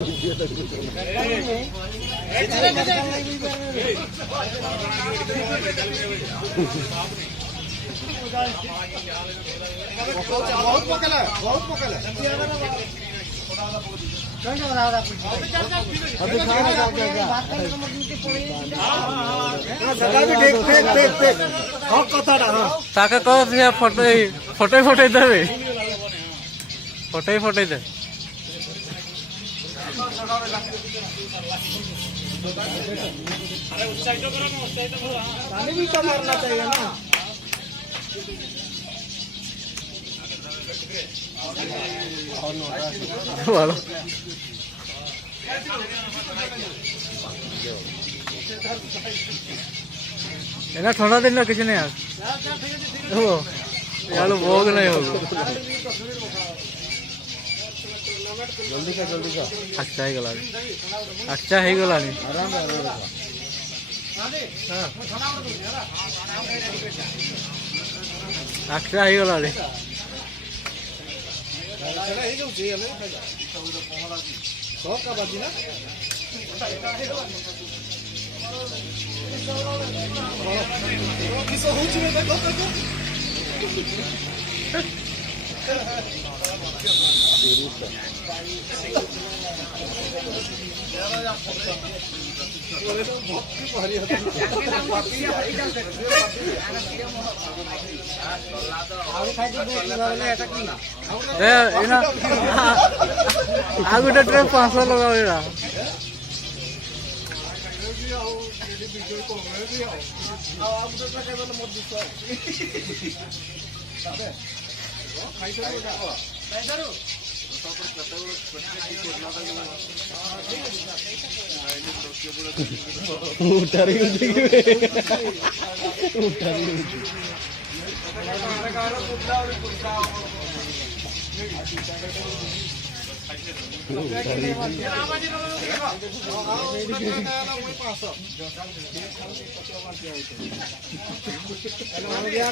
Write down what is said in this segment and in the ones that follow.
बहुत पकल है, बहुत पकल है। তাকে কো ফটো ফটোই ফটোই দেবে ফটোই ফটোই দে पानी भी तो मारना चाहिए ना। ভালো एना ठंडा दिन ना किसी ने यार ओ यार भोग नहीं होगा जल्दी का अच्छा है गला अच्छा है गला नहीं आराम अच्छा है गला नहीं का बाजी ना आगे ट्रेन 500 लगा हुआ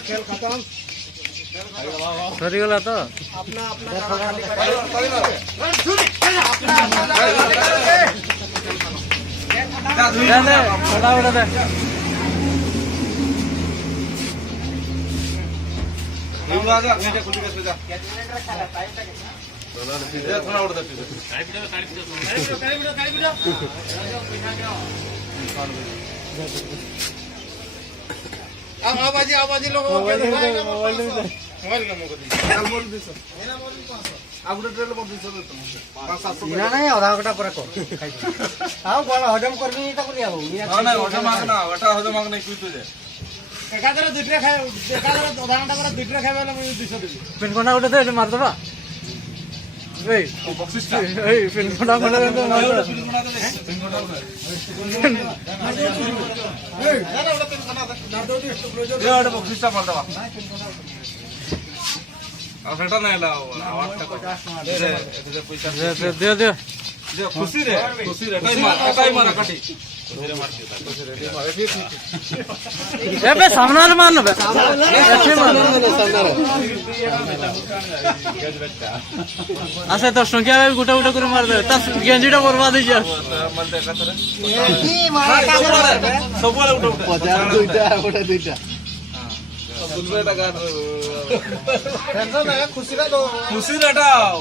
खेल खत्म सरी गला तो अपना छोटा उड़ा दे आवाजी लोग मोबाइल का इना नहीं आधा घंटा पर को आओ बोला हजम करबी त कोनी आओ हां ना हजम मागना वटा हजम मागना कुई तुझे एकादर दुटरे खाए एकादर आधा घंटा पर दुटरे खाएला मैं 200 देबी पिन कोना उठा दे मार दबा ए बॉक्सिस ए पिन कोना कोना दे मार दे पिन कोना दे पिन कोना दे ए ना उठा पिन कोना दे ना दो क्लोजर दे और बॉक्सिस मार दबा सेटा नहीं लाओ दे दे खुशी रे टाइम मारा काटी ए बे सामने मारना बे ऐसे मारना अच्छा तो संख्या में गुटा गुटा करे मार दे तब गेंजीटा बर्बाद हो जाए सब वाला उठा उठा दुईटा खुशी रेटाओ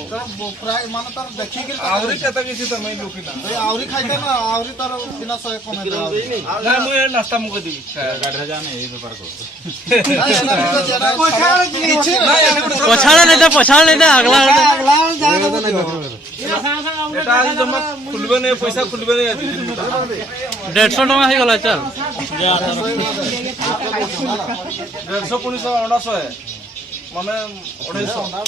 मान तार देखी आवरी केता किसी तो मैं लोकी ना आवरी खाइते ना आवरी तार बिना सय कमे ना मु नाश्ता मु कदी गाडरा जाने ए व्यापार को पछाड़ा नहीं था अगला एटा जमा खुलबे नहीं पैसा खुलबे नहीं 150 टका हे गला चल 150 माने 250